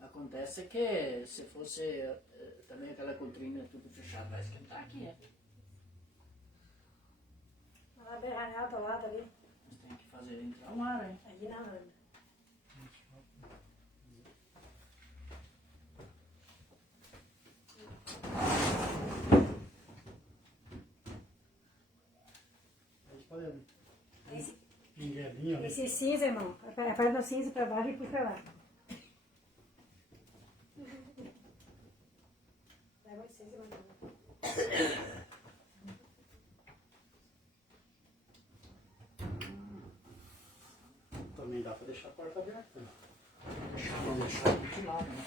Acontece que se fosse também aquela cortina tudo fechado, vai esquentar aqui, é? Lá bem arranhado ao lado ali. Mas tem que fazer entrar um ar, hein? Ali na Ana. Esse cinza, irmão. Faz no cinza pra baixo e pus pra lá. Leva o cinza, irmão. Também dá pra deixar a porta aberta. Vamos deixar aqui de lado, né?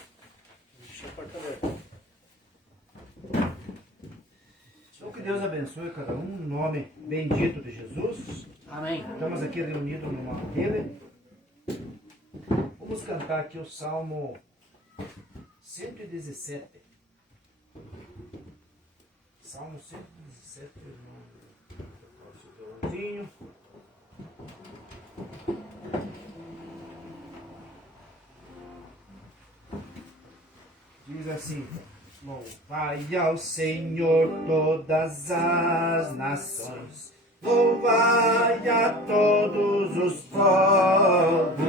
Deixa a porta aberta. Então que Deus abençoe cada um, no nome bendito de Jesus. Amém. Estamos aqui reunidos no nome dele. Vamos cantar aqui o Salmo 117. Salmo 117, irmão. Diz assim: louvai ao Senhor todas as nações, louvai a todos os povos,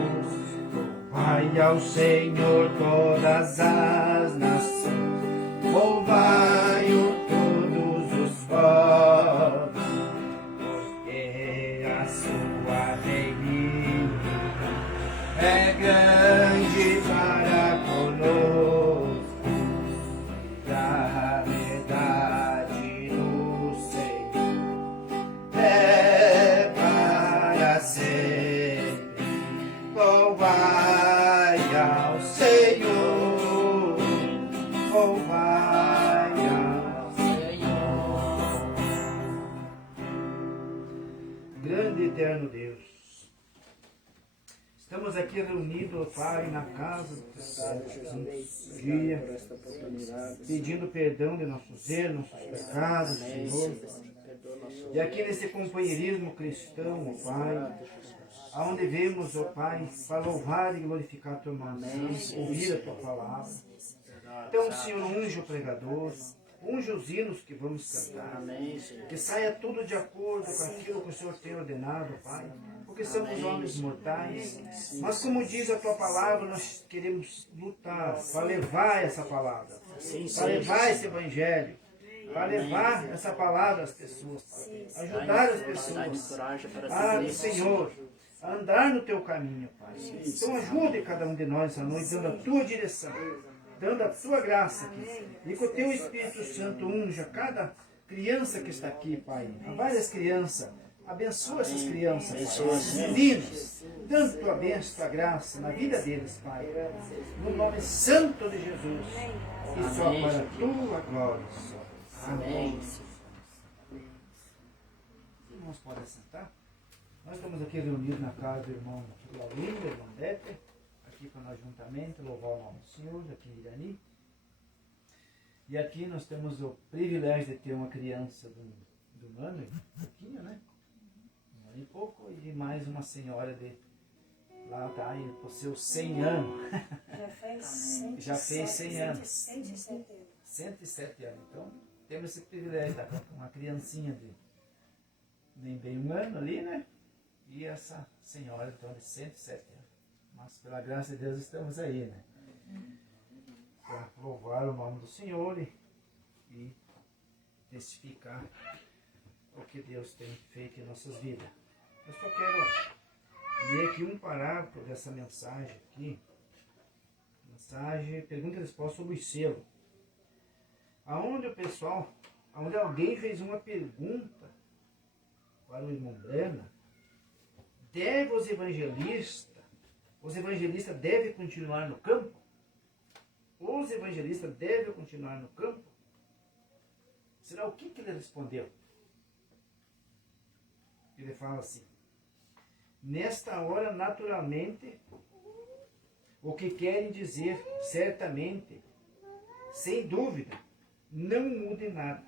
louvai ao Senhor todas as nações, louvai-o todos os povos, porque a sua reinícia é grande para conosco, da verdade no Senhor é para sempre. Louvai ao Senhor, louvai ao Senhor. Grande e eterno Deus, estamos aqui reunidos, Pai, na casa do teu Santo dia, pedindo perdão de nossos erros, nossos pecados, Senhor. E aqui nesse companheirismo cristão, ó Pai, aonde vemos, ó Pai, para louvar e glorificar a tua mão, ouvir a tua palavra. Então, Senhor, unge o pregador, unge os hinos que vamos cantar, Amém, Senhor. que saia tudo de acordo com aquilo que o Senhor tem ordenado, Pai, porque somos homens mortais, mas como diz a tua palavra, nós queremos lutar para levar essa palavra, para levar esse evangelho, para levar essa palavra às pessoas, Pai, ajudar as pessoas, Senhor, a andar no teu caminho, Pai. Então ajude cada um de nós essa noite, dando a tua direção, dando a tua graça aqui, e com o teu Espírito Santo unja cada criança que está aqui, Pai. Há várias crianças, abençoa essas crianças, Pai, esses meninos, dando tua bênção, tua graça na vida deles, Pai, no nome santo de Jesus, e só para a tua glória. Amém. Os irmãos podem sentar. Nós estamos aqui reunidos na casa do irmão Laurinho, do irmão Depe, aqui para nós juntamente louvar o nome do Senhor, aqui em Irani. E aqui nós temos o privilégio de ter uma criança de um ano, um pouquinho, né? Um ano e pouco, e mais uma senhora de lá está aí por seus 100 anos. Já fez 100 anos. 107 anos. Então, temos esse privilégio de estar com uma criancinha de nem bem um ano ali, né? E essa senhora, então, de 107 anos. Mas, pela graça de Deus, estamos aí, né? Para louvar o nome do Senhor e testificar o que Deus tem feito em nossas vidas. Eu só quero ler aqui um parágrafo dessa mensagem aqui. Mensagem, pergunta e resposta sobre o selo. Aonde alguém fez uma pergunta para o irmão Brana, deve os evangelistas devem continuar no campo? Os evangelistas devem continuar no campo? Será o que ele respondeu? Ele fala assim: nesta hora naturalmente o que querem dizer certamente, sem dúvida, não mude nada.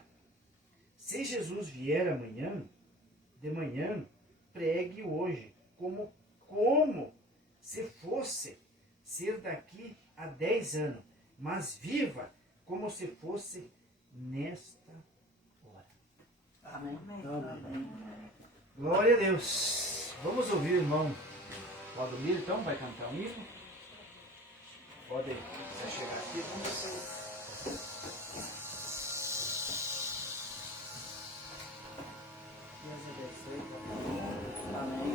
Se Jesus vier amanhã, de manhã, pregue hoje, como se fosse ser daqui a 10 anos, mas viva como se fosse nesta hora. Amém. Amém. Glória a Deus. Vamos ouvir o irmão Valdomiro, então, vai cantar um hino. Pode você chegar aqui, vamos. Amém.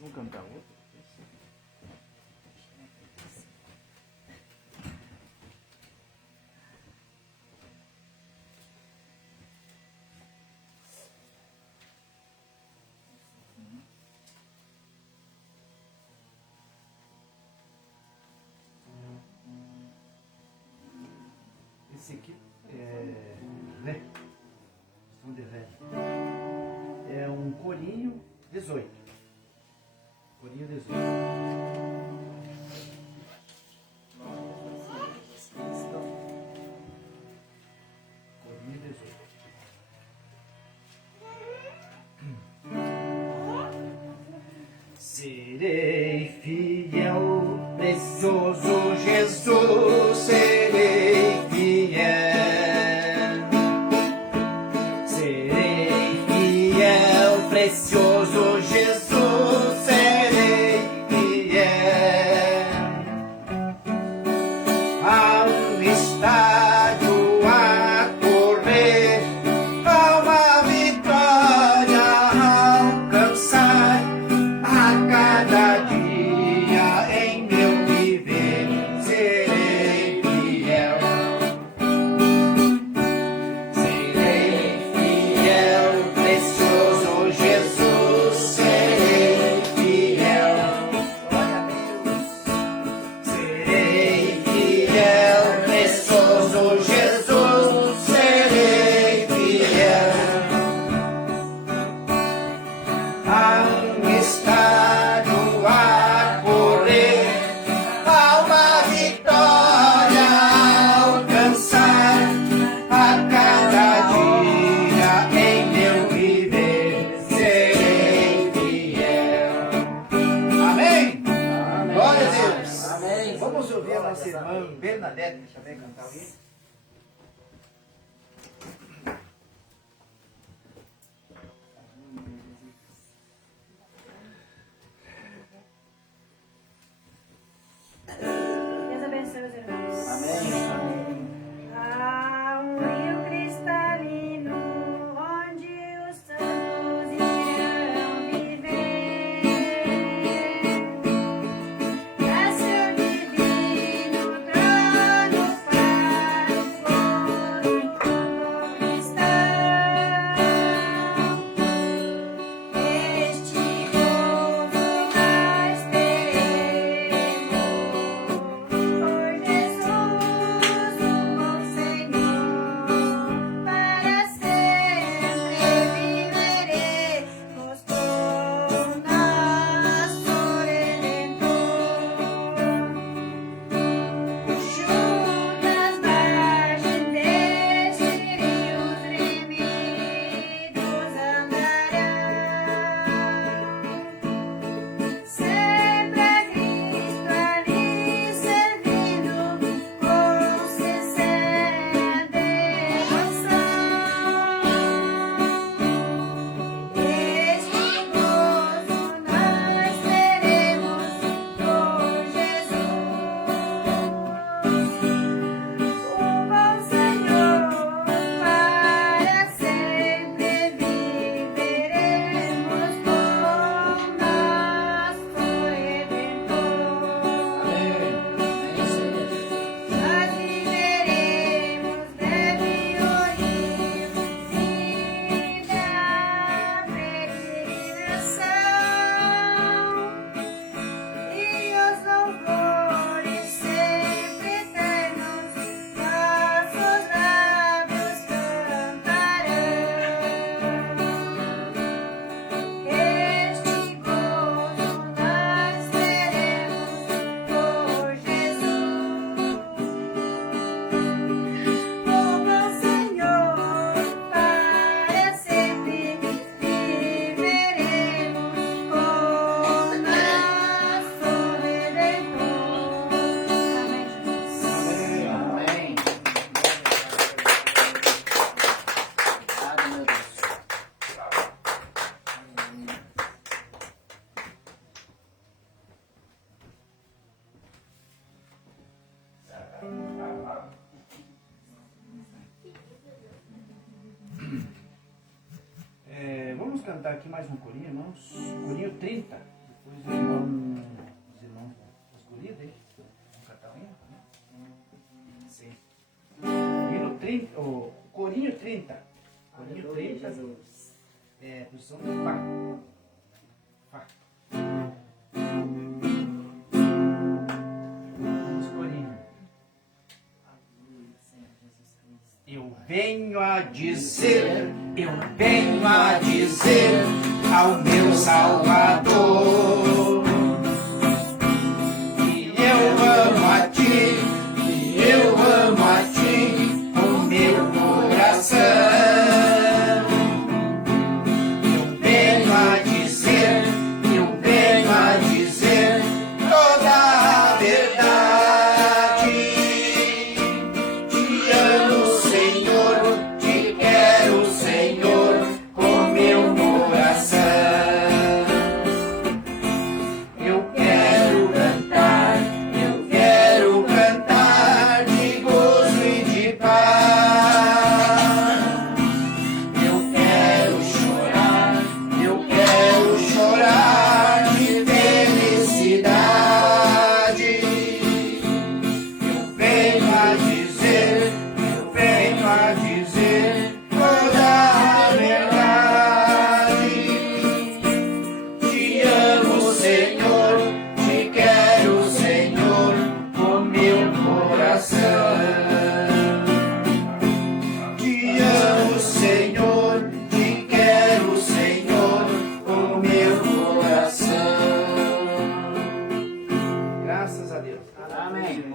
Vamos cantar outra. Esse aqui é Ré. Som de Ré. É um corinho 18. Corinho 18. Corinho 18. Serei fiel, precioso Jesus, serei fiel. Serei fiel, precioso Jesus, serei fiel. Ao estádio a correr, a uma vitória alcançar a cada dia em meu viver. Vamos ouvir a nossa irmã Bernadette, que também cantar o hino. Deus abençoe os irmãos. Amém. Há um rio cristalino onde os santos irão viver. É seu divino trono para o povo cristão. Este povo nós teremos por Jesus, o bom Senhor, para sempre viveremos com nosso Redentor. Juntas margens deste rios remidos andarão, sempre a Cristo ali servindo com sincera devoção. Este gozo nós teremos por Jesus, o bom Senhor, para sempre viveremos com nosso Redentor. Nós viveremos breve o rio, fim da peregrinação, e os louvores sempre eternos nossos lábios cantarão. Este gozo nós teremos por Jesus, o bom Senhor, para sempre viveremos com nosso Redentor. Amém, Jesus. Amém. Obrigado, meu Deus. Vamos cantar aqui mais um corinho, irmãos. Corinho 30. Depois os irmãos das gurias dele. Vamos cantar o hino? Sim. Hino 30, corinho 30. Corinho 30. Posição do Fá. Fá. Vamos, corinho. Eu venho a dizer ao meu Salvador que eu amo a ti, com meu coração. Eu venho a dizer toda a verdade. Te amo, Senhor, te quero, Senhor, com meu coração. Eu quero cantar de gozo e de paz. Eu quero chorar de felicidade. Eu venho a dizer toda a verdade. Te amo, Senhor, te quero, Senhor, com meu coração. Te amo, Senhor, te quero, Senhor, com meu coração. Graças a Deus. Amém.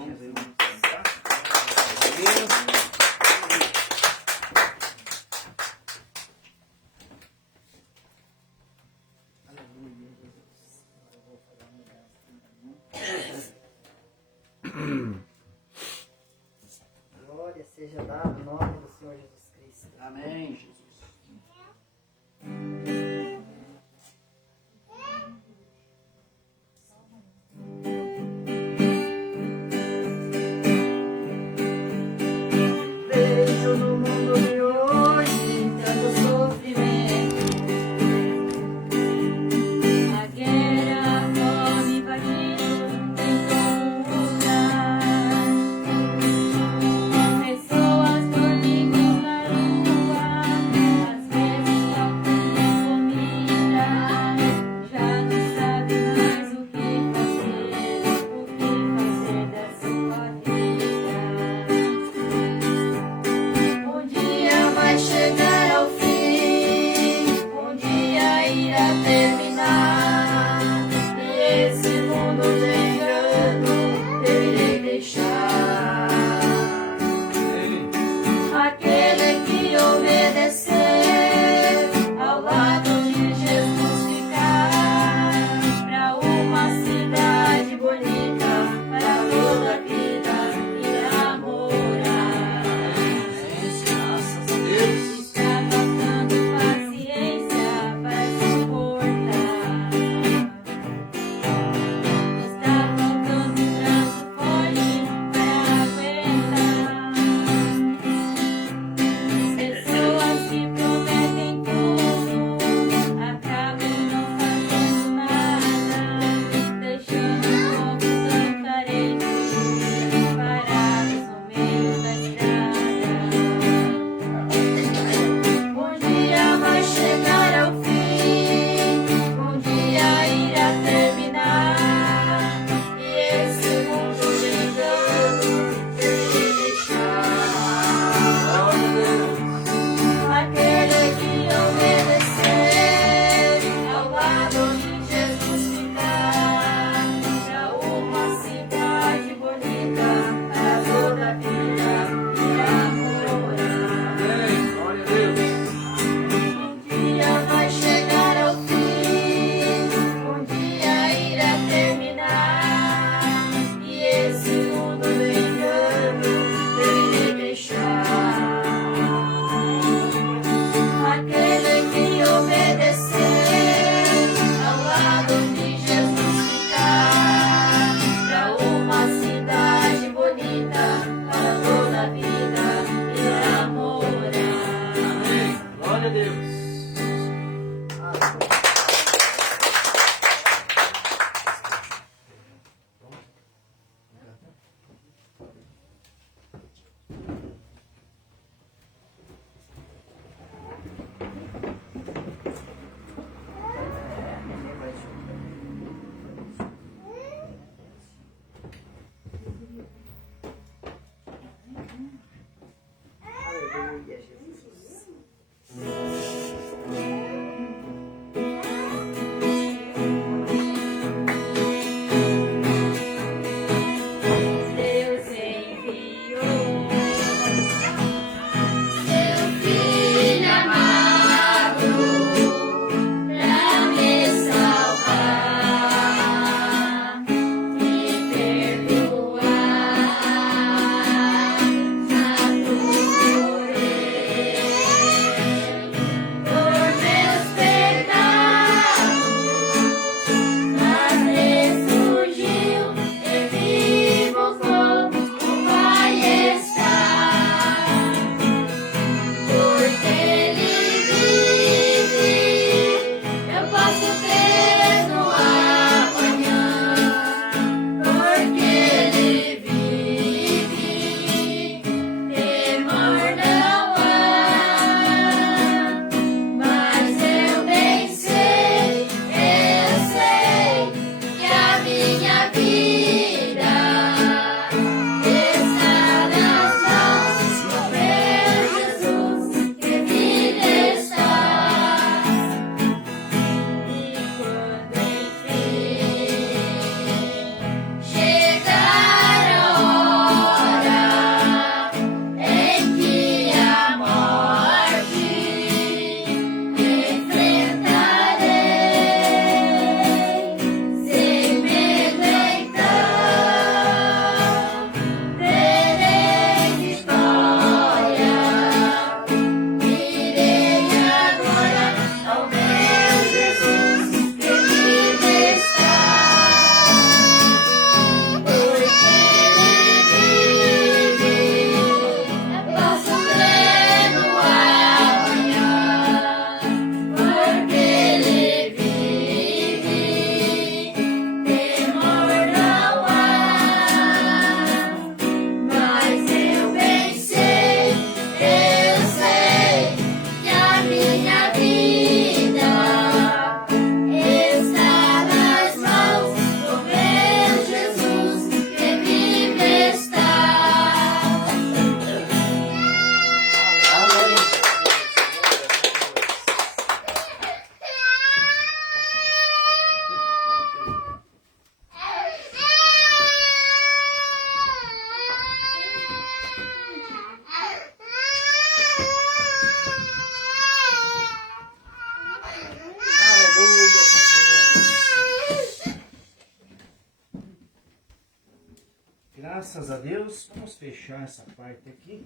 Graças a Deus, vamos fechar essa parte aqui.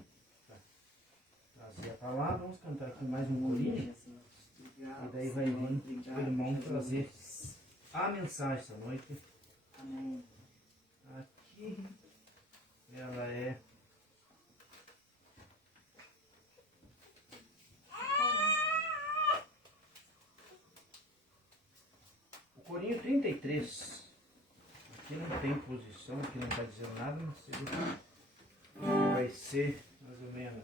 Trazer a palavra, vamos cantar aqui mais um corinho. E daí vai vir o irmão trazer a mensagem essa noite. Amém. Aqui ela é. O corinho 33. Aqui não tem posição, aqui não está dizendo nada, não sei o que vai ser mais ou menos.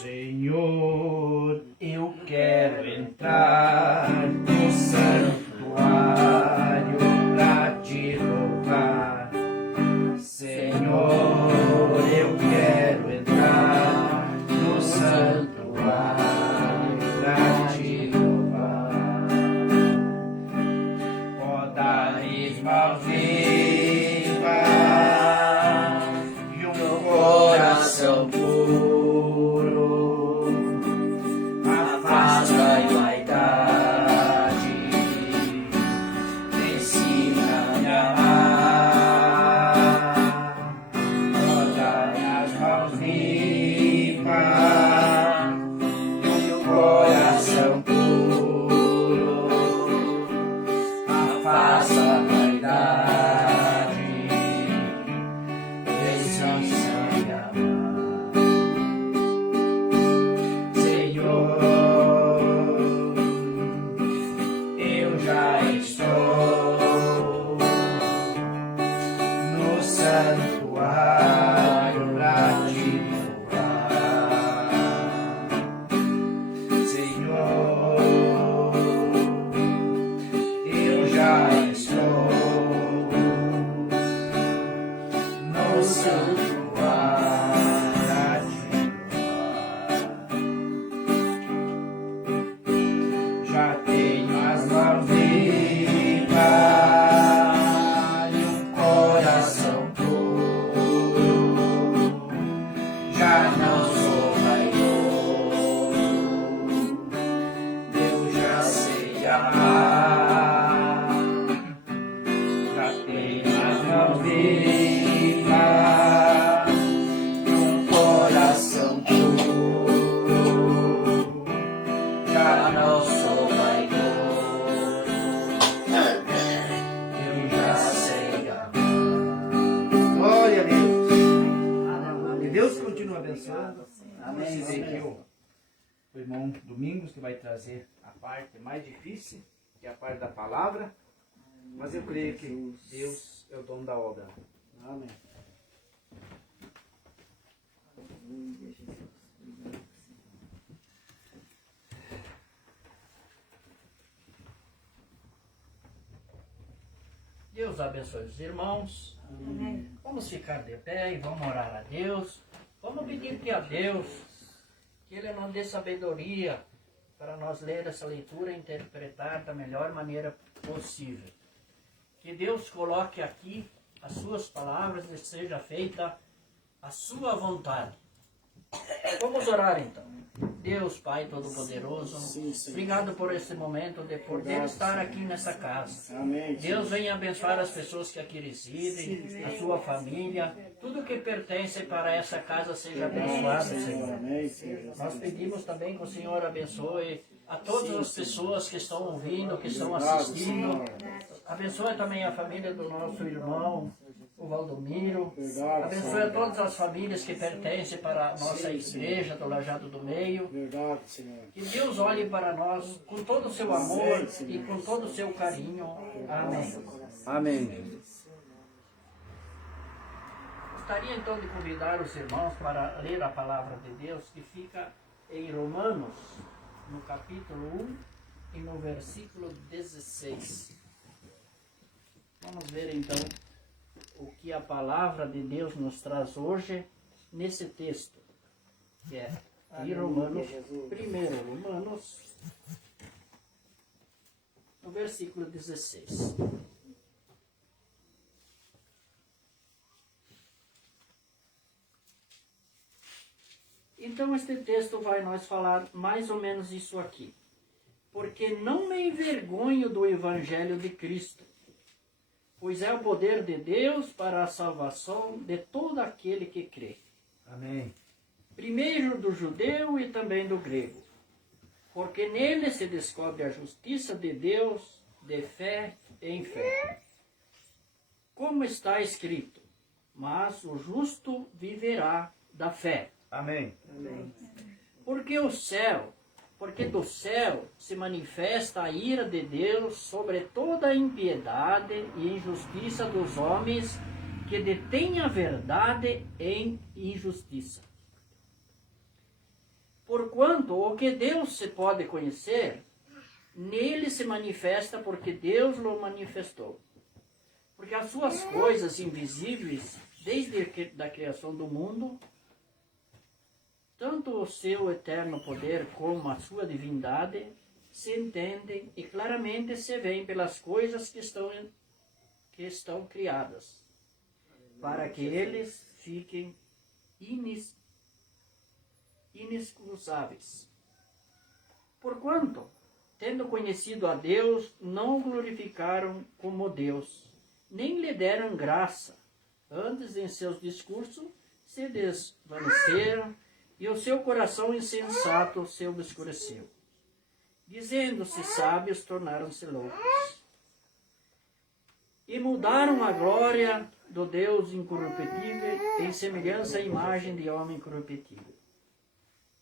Senhor, eu quero entrar no santuário pra te louvar. Senhor, eu quero entrar no santuário pra te louvar. Ó, dá-lhes mãos vivas e um coração puro. O irmão Domingos que vai trazer a parte mais difícil, que é a parte da palavra, mas eu creio que Deus é o dono da obra. Amém. Deus abençoe os irmãos. Amém. Vamos ficar de pé e vamos orar a Deus. Vamos pedir que a Deus, que Ele nos dê sabedoria para nós ler essa leitura e interpretar da melhor maneira possível. Que Deus coloque aqui as suas palavras e seja feita a sua vontade. Vamos orar então. Deus, Pai Todo-Poderoso, obrigado por esse momento de poder estar aqui nessa casa. Amém. Deus venha abençoar as pessoas que aqui residem, a sua família, tudo que pertence para essa casa seja abençoado, Senhor. Amém, Senhor. Nós pedimos também que o Senhor abençoe a todas as pessoas que estão ouvindo, que estão assistindo. Abençoe também a família do nosso irmão, o Valdomiro. Abençoe a todas as famílias que pertencem para a nossa igreja do Lajado do Meio. Verdade, Senhor. Que Deus olhe para nós com todo o seu amor e com todo o seu carinho. Amém. Amém. Gostaria então de convidar os irmãos para ler a palavra de Deus que fica em Romanos, no capítulo 1 e no versículo 16. Vamos ver então o que a palavra de Deus nos traz hoje nesse texto, que é em Romanos, primeiro Romanos, no versículo 16. Então este texto vai nos falar mais ou menos isso aqui. Porque não me envergonho do Evangelho de Cristo, pois é o poder de Deus para a salvação de todo aquele que crê. Amém. Primeiro do judeu e também do grego, porque nele se descobre a justiça de Deus de fé em fé. Como está escrito, mas o justo viverá da fé. Amém. Porque do céu se manifesta a ira de Deus sobre toda a impiedade e injustiça dos homens que detêm a verdade em injustiça. Porquanto o que Deus se pode conhecer, nele se manifesta porque Deus o manifestou. Porque as suas coisas invisíveis, desde a criação do mundo, tanto o seu eterno poder como a sua divindade se entendem e claramente se veem pelas coisas que estão criadas, para que eles fiquem inexcusáveis. Porquanto, tendo conhecido a Deus, não o glorificaram como Deus, nem lhe deram graça. Antes, em seus discursos, se desvaneceram, e o seu coração insensato se obscureceu. Dizendo-se sábios, tornaram-se loucos. E mudaram a glória do Deus incorruptível em semelhança à imagem de homem corruptível,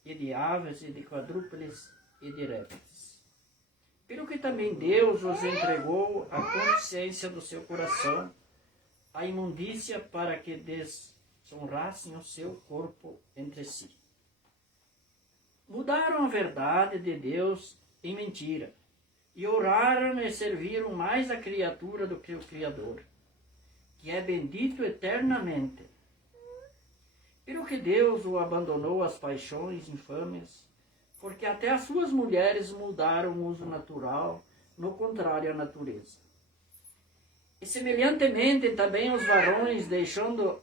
e de aves, e de quadrúpedes, e de répteis. Pelo que também Deus os entregou à consciência do seu coração, a imundícia, para que desonrassem o seu corpo entre si. Mudaram a verdade de Deus em mentira, e oraram e serviram mais a criatura do que o Criador, que é bendito eternamente. Pelo que Deus o abandonou às paixões infames, porque até as suas mulheres mudaram o uso natural, no contrário à natureza. E semelhantemente também os varões, deixando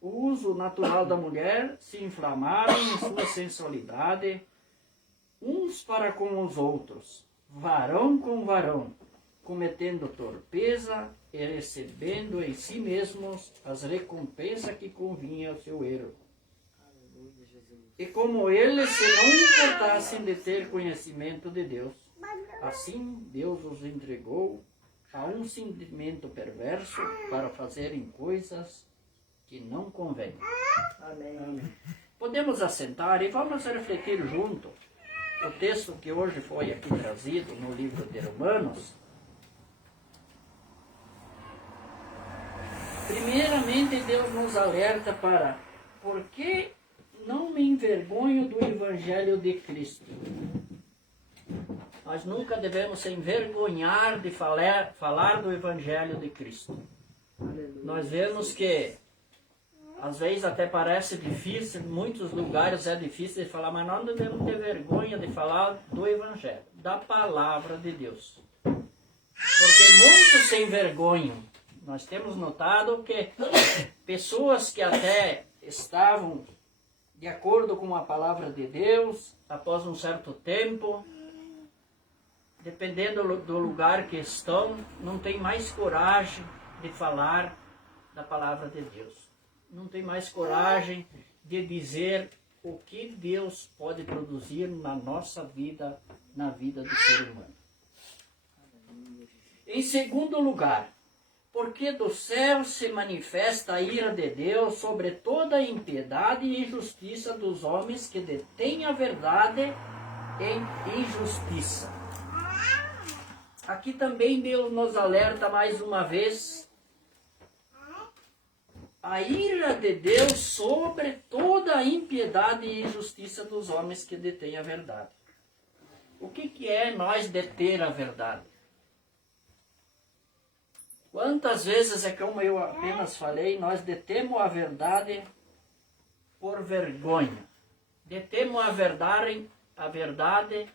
o uso natural da mulher, se inflamaram em sua sensualidade, uns para com os outros, varão com varão, cometendo torpeza e recebendo em si mesmos as recompensas que convinha ao seu erro. E como eles se não importassem de ter conhecimento de Deus, assim Deus os entregou a um sentimento perverso para fazerem coisas que não convém. Amém. Podemos assentar e vamos refletir junto o texto que hoje foi aqui trazido no livro de Romanos. Primeiramente, Deus nos alerta para por que não me envergonho do Evangelho de Cristo. Nós nunca devemos se envergonhar de falar do Evangelho de Cristo. Nós vemos que às vezes até parece difícil, em muitos lugares é difícil de falar, mas nós não devemos ter vergonha de falar do Evangelho, da Palavra de Deus. Porque muitos se envergonham. Nós temos notado que pessoas que até estavam de acordo com a Palavra de Deus, após um certo tempo, dependendo do lugar que estão, não tem mais coragem de falar da Palavra de Deus. Não tem mais coragem de dizer o que Deus pode produzir na nossa vida, na vida do ser humano. Em segundo lugar, porque do céu se manifesta a ira de Deus sobre toda a impiedade e injustiça dos homens que detêm a verdade em injustiça. Aqui também Deus nos alerta mais uma vez a ira de Deus sobre toda a impiedade e injustiça dos homens que detêm a verdade. O que é nós deter a verdade? Quantas vezes é como eu apenas falei, nós detemos a verdade por vergonha. Detemos a verdade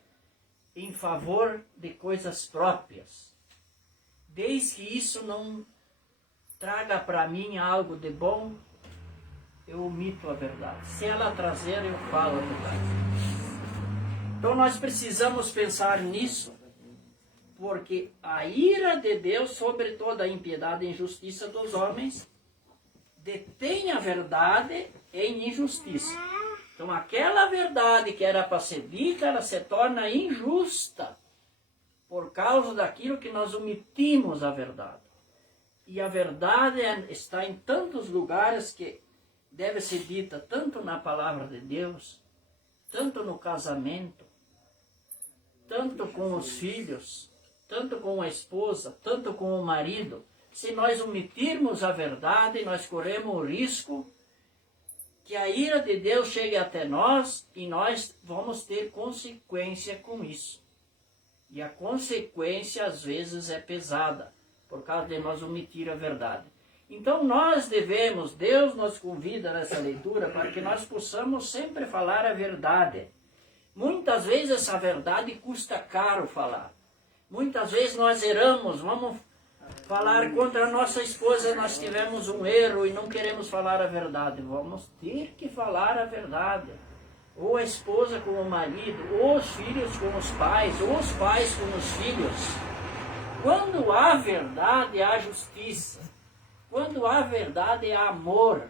em favor de coisas próprias. Desde que isso não traga para mim algo de bom, eu omito a verdade. Se ela trazer, eu falo a verdade. Então nós precisamos pensar nisso, Porque a ira de Deus sobre toda a impiedade e injustiça dos homens detém a verdade em injustiça. Então aquela verdade que era para ser dita, ela se torna injusta por causa daquilo que nós omitimos a verdade. E a verdade está em tantos lugares que deve ser dita tanto na palavra de Deus, tanto no casamento, tanto com os filhos, tanto com a esposa, tanto com o marido. Se nós omitirmos a verdade, nós corremos o risco que a ira de Deus chegue até nós e nós vamos ter consequência com isso. E a consequência às vezes é pesada, por causa de nós omitir a verdade. Então nós devemos, Deus nos convida nessa leitura para que nós possamos sempre falar a verdade. Muitas vezes essa verdade custa caro falar. Muitas vezes nós erramos, vamos falar contra a nossa esposa, nós tivemos um erro e não queremos falar a verdade. Vamos ter que falar a verdade. Ou a esposa com o marido, ou os filhos com os pais, ou os pais com os filhos. Quando há verdade, há justiça. Quando há verdade, há amor.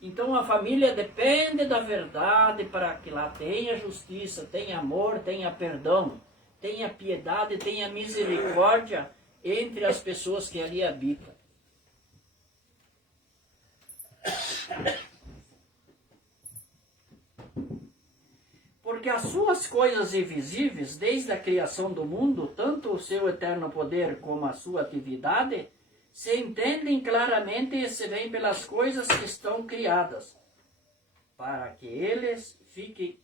Então a família depende da verdade para que lá tenha justiça, tenha amor, tenha perdão, tenha piedade, tenha misericórdia entre as pessoas que ali habitam. Porque as suas coisas invisíveis, desde a criação do mundo, tanto o seu eterno poder como a sua atividade, se entendem claramente e se veem pelas coisas que estão criadas, para que eles fiquem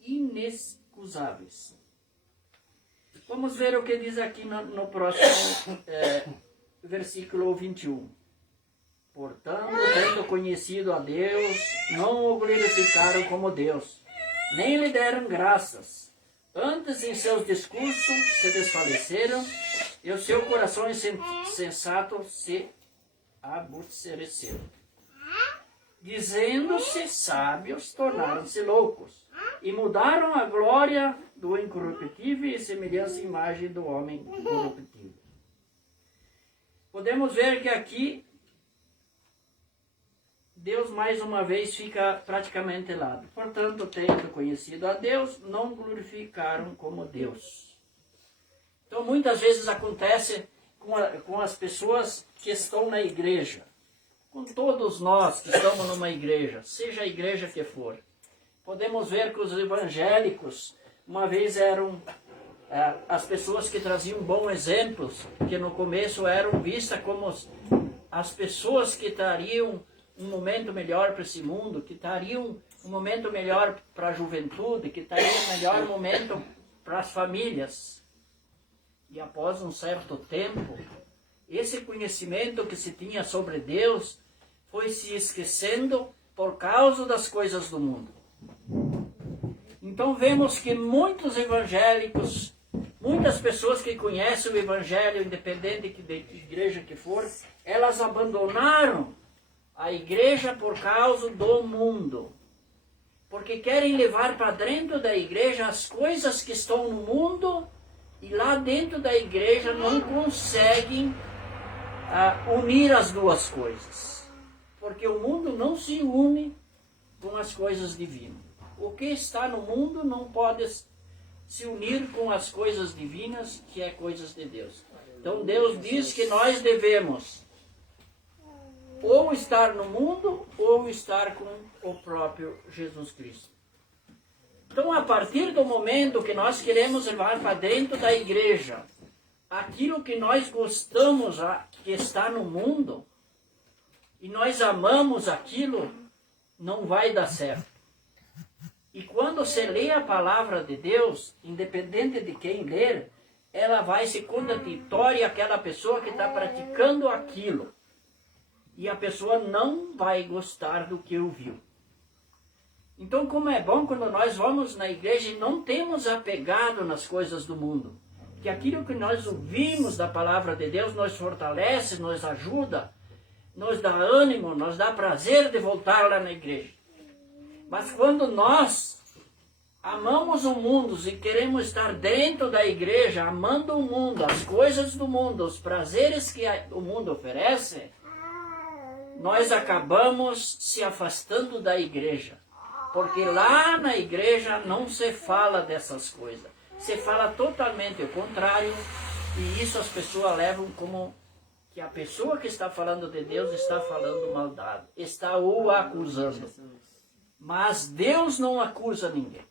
inexcusáveis. Vamos ver o que diz aqui no próximo versículo 21. Portanto, tendo conhecido a Deus, não o glorificaram como Deus, nem lhe deram graças. Antes, em seus discursos, se desfaleceram, e o seu coração insensato se aborreceu. Dizendo-se sábios, tornaram-se loucos, e mudaram a glória do incorruptível e semelhança à imagem do homem corruptível. Podemos ver que aqui Deus mais uma vez fica praticamente lado. Portanto, tendo conhecido a Deus, não glorificaram como Deus. Então, muitas vezes acontece com as pessoas que estão na igreja, com todos nós que estamos numa igreja, seja a igreja que for. Podemos ver que os evangélicos, uma vez eram as pessoas que traziam bons exemplos, que no começo eram vistas como as pessoas que trariam um momento melhor para esse mundo, que trariam um momento melhor para a juventude, que trariam um melhor momento para as famílias. E após um certo tempo, esse conhecimento que se tinha sobre Deus foi se esquecendo por causa das coisas do mundo. Então vemos que muitos evangélicos, muitas pessoas que conhecem o evangelho, independente de igreja que for, elas abandonaram a igreja por causa do mundo. Porque querem levar para dentro da igreja as coisas que estão no mundo e lá dentro da igreja não conseguem unir as duas coisas. Porque o mundo não se une com as coisas divinas. O que está no mundo não pode se unir com as coisas divinas, que é coisas de Deus. Então Deus diz que nós devemos ou estar no mundo ou estar com o próprio Jesus Cristo. Então, a partir do momento que nós queremos levar para dentro da igreja aquilo que nós gostamos que está no mundo, e nós amamos aquilo, não vai dar certo. E quando você lê a palavra de Deus, independente de quem ler, ela vai ser contraditória àquela pessoa que está praticando aquilo. E a pessoa não vai gostar do que ouviu. Então, como é bom quando nós vamos na igreja e não temos apegado nas coisas do mundo. Que aquilo que nós ouvimos da palavra de Deus nos fortalece, nos ajuda, nos dá ânimo, nos dá prazer de voltar lá na igreja. Mas quando nós amamos o mundo e queremos estar dentro da igreja, amando o mundo, as coisas do mundo, os prazeres que o mundo oferece, nós acabamos se afastando da igreja. Porque lá na igreja não se fala dessas coisas. Se fala totalmente o contrário, e isso as pessoas levam como que a pessoa que está falando de Deus está falando maldade, está o acusando. Mas Deus não acusa ninguém.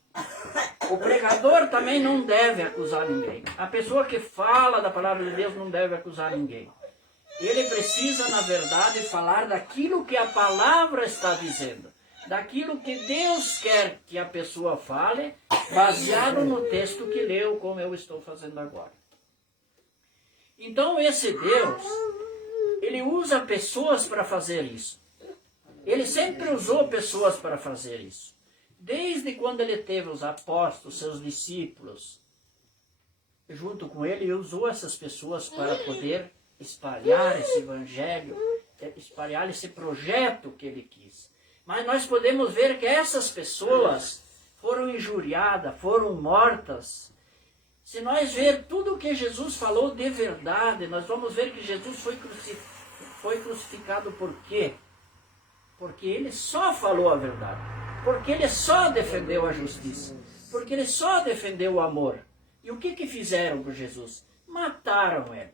O pregador também não deve acusar ninguém. A pessoa que fala da palavra de Deus não deve acusar ninguém. Ele precisa, na verdade, falar daquilo que a palavra está dizendo. Daquilo que Deus quer que a pessoa fale, baseado no texto que leu, como eu estou fazendo agora. Então esse Deus, ele usa pessoas para fazer isso. Ele sempre usou pessoas para fazer isso. Desde quando ele teve os apóstolos, seus discípulos, junto com ele, ele usou essas pessoas para poder espalhar esse evangelho, espalhar esse projeto que ele quis. Mas nós podemos ver que essas pessoas foram injuriadas, foram mortas. Se nós ver tudo o que Jesus falou de verdade, nós vamos ver que Jesus foi crucificado por quê? Porque ele só falou a verdade. Porque ele só defendeu a justiça. Porque ele só defendeu o amor. E o que fizeram com Jesus? Mataram ele.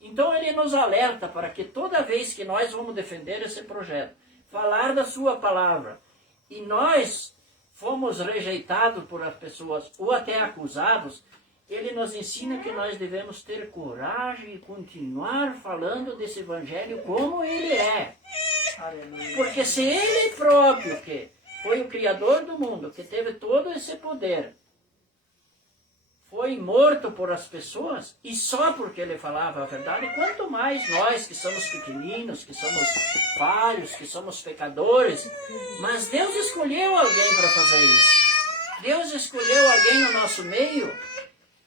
Então ele nos alerta para que toda vez que nós vamos defender esse projeto, falar da sua palavra, e nós fomos rejeitados por as pessoas, ou até acusados, ele nos ensina que nós devemos ter coragem e continuar falando desse evangelho como ele é. Porque se ele próprio, que foi o Criador do mundo, que teve todo esse poder, foi morto por as pessoas, e só porque ele falava a verdade, quanto mais nós que somos pequeninos, que somos falhos, que somos pecadores. Mas Deus escolheu alguém para fazer isso. Deus escolheu alguém no nosso meio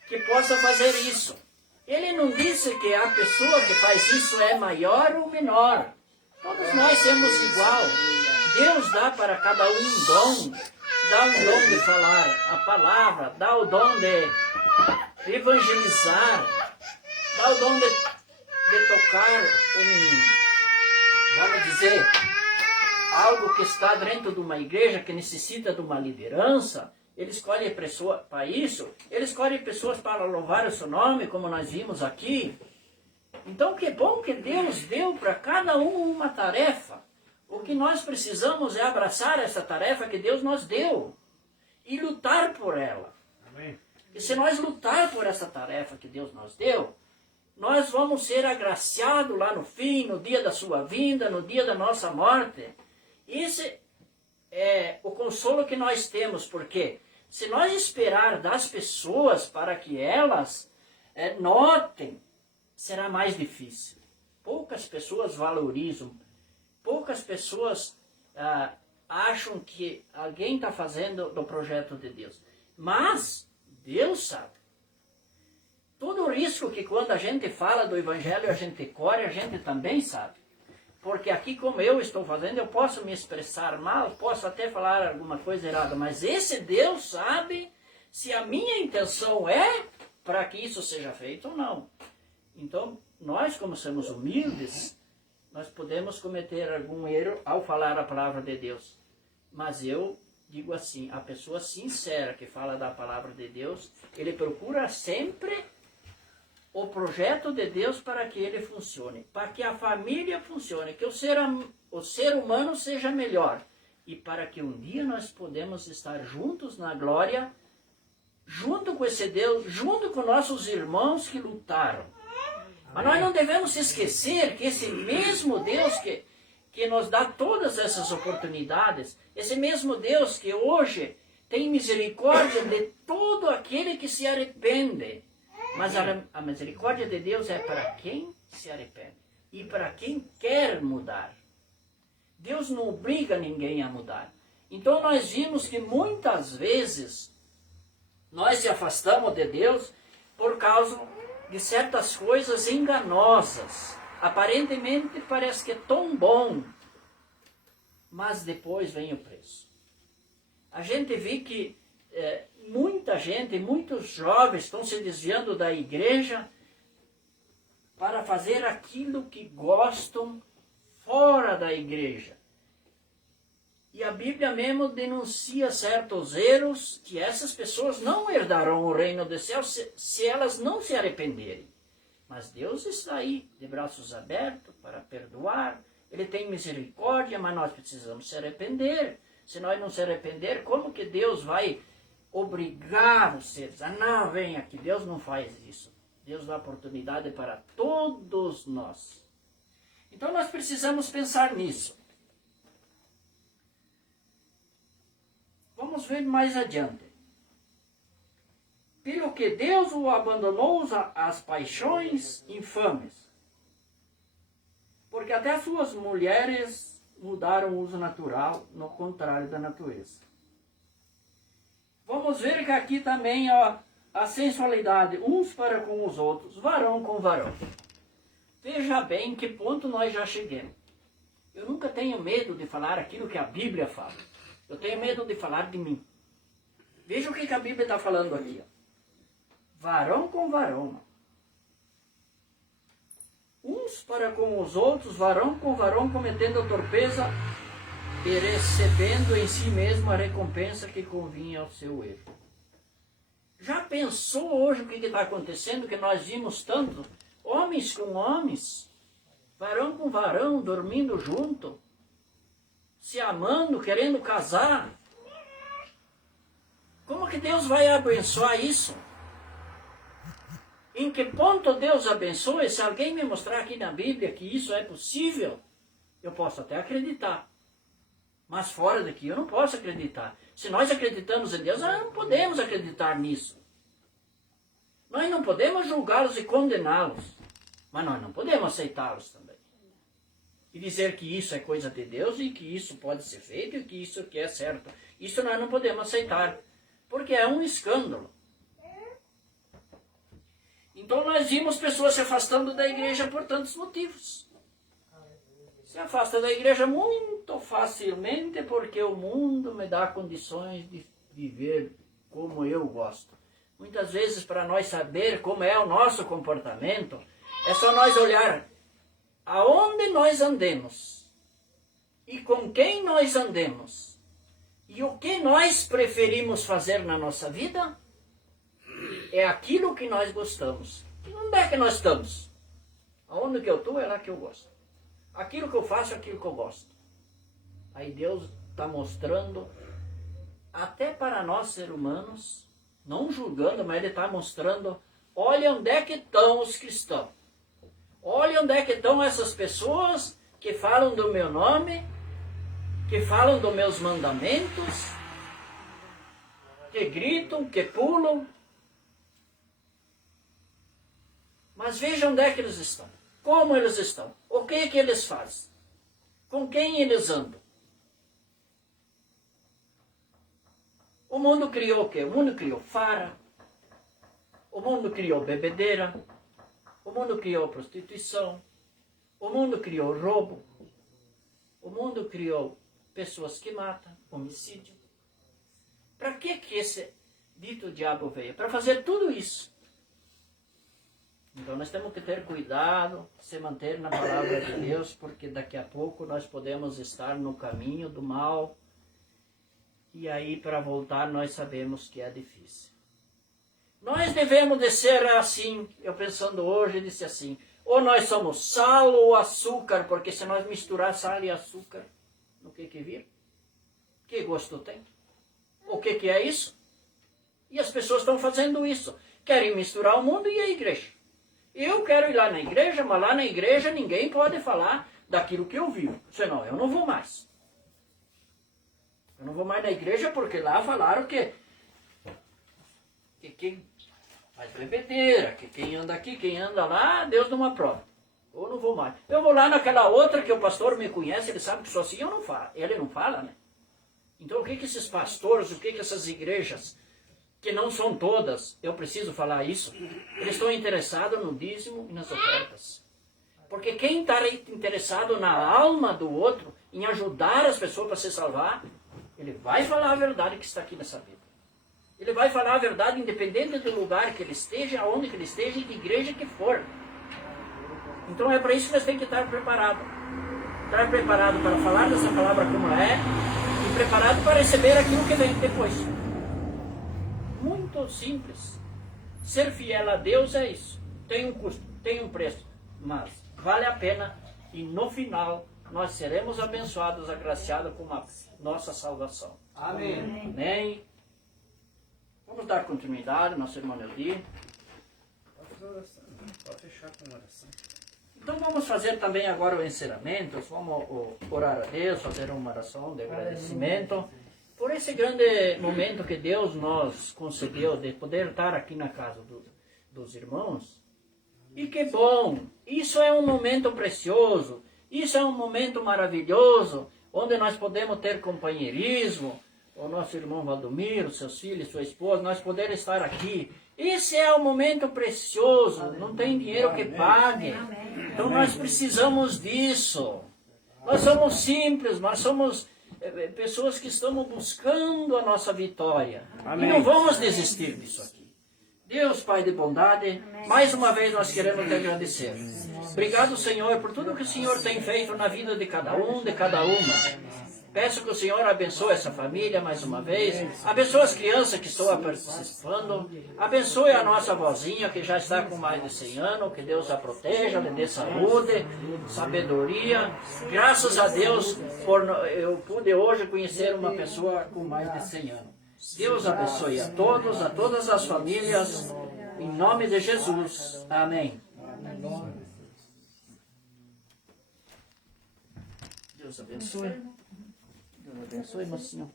que possa fazer isso. Ele não disse que a pessoa que faz isso é maior ou menor. Todos nós somos igual. Deus dá para cada um um dom. Dá um dom de falar a palavra, dá o dom de evangelizar, dá o dom de tocar vamos dizer, algo que está dentro de uma igreja que necessita de uma liderança. Ele escolhe pessoas para isso, ele escolhe pessoas para louvar o seu nome, como nós vimos aqui. Então que bom que Deus deu para cada um uma tarefa. O que nós precisamos é abraçar essa tarefa que Deus nos deu e lutar por ela. Amém. E se nós lutar por essa tarefa que Deus nos deu, nós vamos ser agraciados lá no fim, no dia da sua vinda, no dia da nossa morte. Esse é o consolo que nós temos, porque se nós esperar das pessoas para que elas notem, será mais difícil. Poucas pessoas valorizam, poucas pessoas acham que alguém está fazendo do projeto de Deus. Mas Deus sabe. Todo o risco que quando a gente fala do Evangelho, a gente corre, a gente também sabe. Porque aqui, como eu estou fazendo, eu posso me expressar mal, posso até falar alguma coisa errada, mas esse Deus sabe se a minha intenção é para que isso seja feito ou não. Então, nós, como somos humildes, nós podemos cometer algum erro ao falar a palavra de Deus. Mas eu digo assim, a pessoa sincera que fala da palavra de Deus, ele procura sempre o projeto de Deus para que ele funcione, para que a família funcione, que o ser humano seja melhor, e para que um dia nós podemos estar juntos na glória, junto com esse Deus, junto com nossos irmãos que lutaram. Mas nós não devemos esquecer que esse mesmo Deus que nos dá todas essas oportunidades, esse mesmo Deus que hoje tem misericórdia de todo aquele que se arrepende. Mas a misericórdia de Deus é para quem se arrepende e para quem quer mudar. Deus não obriga ninguém a mudar. Então nós vimos que muitas vezes nós se afastamos de Deus por causa de certas coisas enganosas. Aparentemente parece que é tão bom, mas depois vem o preço. A gente vê que muita gente, muitos jovens estão se desviando da igreja para fazer aquilo que gostam fora da igreja. E a Bíblia mesmo denuncia certos erros que essas pessoas não herdarão o reino dos céus se elas não se arrependerem. Mas Deus está aí, de braços abertos, para perdoar. Ele tem misericórdia, mas nós precisamos se arrepender. Se nós não se arrepender, como que Deus vai obrigar os seres? Não, vem aqui. Deus não faz isso. Deus dá oportunidade para todos nós. Então nós precisamos pensar nisso. Vamos ver mais adiante. Pelo que Deus o abandonou às paixões infames, porque até as suas mulheres mudaram o uso natural, no contrário da natureza. Vamos ver que aqui também a sensualidade, uns para com os outros, varão com varão. Veja bem em que ponto nós já chegamos. Eu nunca tenho medo de falar aquilo que a Bíblia fala. Eu tenho medo de falar de mim. Veja o que a Bíblia está falando aqui. Ó. Varão com varão. Uns para com os outros, varão com varão, cometendo a torpeza e recebendo em si mesmo a recompensa que convinha ao seu erro. Já pensou hoje o que está acontecendo, que nós vimos tanto? Homens com homens, varão com varão, dormindo junto, se amando, querendo casar. Como que Deus vai abençoar isso? Em que ponto Deus abençoa? Se alguém me mostrar aqui na Bíblia que isso é possível, eu posso até acreditar. Mas fora daqui eu não posso acreditar. Se nós acreditamos em Deus, nós não podemos acreditar nisso. Nós não podemos julgá-los e condená-los. Mas nós não podemos aceitá-los também. E dizer que isso é coisa de Deus e que isso pode ser feito e que isso aqui é certo. Isso nós não podemos aceitar. Porque é um escândalo. Então nós vimos pessoas se afastando da igreja por tantos motivos. Se afasta da igreja muito facilmente porque o mundo me dá condições de viver como eu gosto. Muitas vezes, para nós saber como é o nosso comportamento, é só nós olhar aonde nós andemos e com quem nós andemos e o que nós preferimos fazer na nossa vida. É aquilo que nós gostamos. E onde é que nós estamos? Aonde que eu estou é lá que eu gosto. Aquilo que eu faço é aquilo que eu gosto. Aí Deus está mostrando, até para nós seres humanos, não julgando, mas Ele está mostrando, olha onde é que estão os cristãos. Olha onde é que estão essas pessoas que falam do meu nome, que falam dos meus mandamentos, que gritam, que pulam. Mas veja onde é que eles estão. Como eles estão. O que é que eles fazem. Com quem eles andam. O mundo criou o quê? O mundo criou farra. O mundo criou bebedeira. O mundo criou prostituição. O mundo criou roubo. O mundo criou pessoas que matam, homicídio. Para que esse dito diabo veio? Para fazer tudo isso. Então nós temos que ter cuidado, se manter na palavra de Deus, porque daqui a pouco nós podemos estar no caminho do mal. E aí para voltar nós sabemos que é difícil. Nós devemos de ser assim, eu pensando hoje, disse assim, ou nós somos sal ou açúcar, porque se nós misturar sal e açúcar, no que vira? Que gosto tem? O que é isso? E as pessoas estão fazendo isso. Querem misturar o mundo e a igreja. Eu quero ir lá na igreja, mas lá na igreja ninguém pode falar daquilo que eu vivo. Senão eu não vou mais. Eu não vou mais na igreja porque lá falaram que quem faz bebedeira, que quem anda aqui, quem anda lá, Deus não aprova. Eu não vou mais. Eu vou lá naquela outra que o pastor me conhece, ele sabe que sou assim, eu não falo. Ele não fala, né? Então o que esses pastores, o que essas igrejas, que não são todas, eu preciso falar isso, eles estão interessados no dízimo e nas ofertas. Porque quem está interessado na alma do outro, em ajudar as pessoas para se salvar, ele vai falar a verdade que está aqui nessa Bíblia. Ele vai falar a verdade independente do lugar que ele esteja, aonde que ele esteja e que igreja que for. Então é para isso que nós temos que estar preparados. Estar preparado para falar dessa palavra como ela é e preparado para receber aquilo que vem depois. Muito simples. Ser fiel a Deus é isso. Tem um custo, tem um preço, mas vale a pena e no final nós seremos abençoados, agraciados com a nossa salvação. Amém. Amém. Vamos dar continuidade, nosso irmão Eldir. Pode fazer oração. Pode fechar com oração. Então vamos fazer também agora o encerramento. Vamos orar a Deus, fazer uma oração de agradecimento por esse grande momento que Deus nos concedeu de poder estar aqui na casa dos irmãos. E que bom! Isso é um momento precioso. Isso é um momento maravilhoso, onde nós podemos ter companheirismo. O nosso irmão Valdomiro, seus filhos, sua esposa, nós podermos estar aqui. Esse é um momento precioso. Não tem dinheiro que pague. Então nós precisamos disso. Nós somos simples, nós somos pessoas que estamos buscando a nossa vitória. E não vamos desistir disso aqui. Deus, Pai de bondade, mais uma vez nós queremos te agradecer. Obrigado, Senhor, por tudo que o Senhor tem feito na vida de cada um, de cada uma. Peço que o Senhor abençoe essa família mais uma vez. Abençoe as crianças que estão participando. Abençoe a nossa vozinha que já está com mais de 100 anos. Que Deus a proteja, lhe dê saúde, sabedoria. Graças a Deus, eu pude hoje conhecer uma pessoa com mais de 100 anos. Deus abençoe a todas as famílias. Em nome de Jesus. Amém. Deus abençoe. Deus abençoe, mocinho.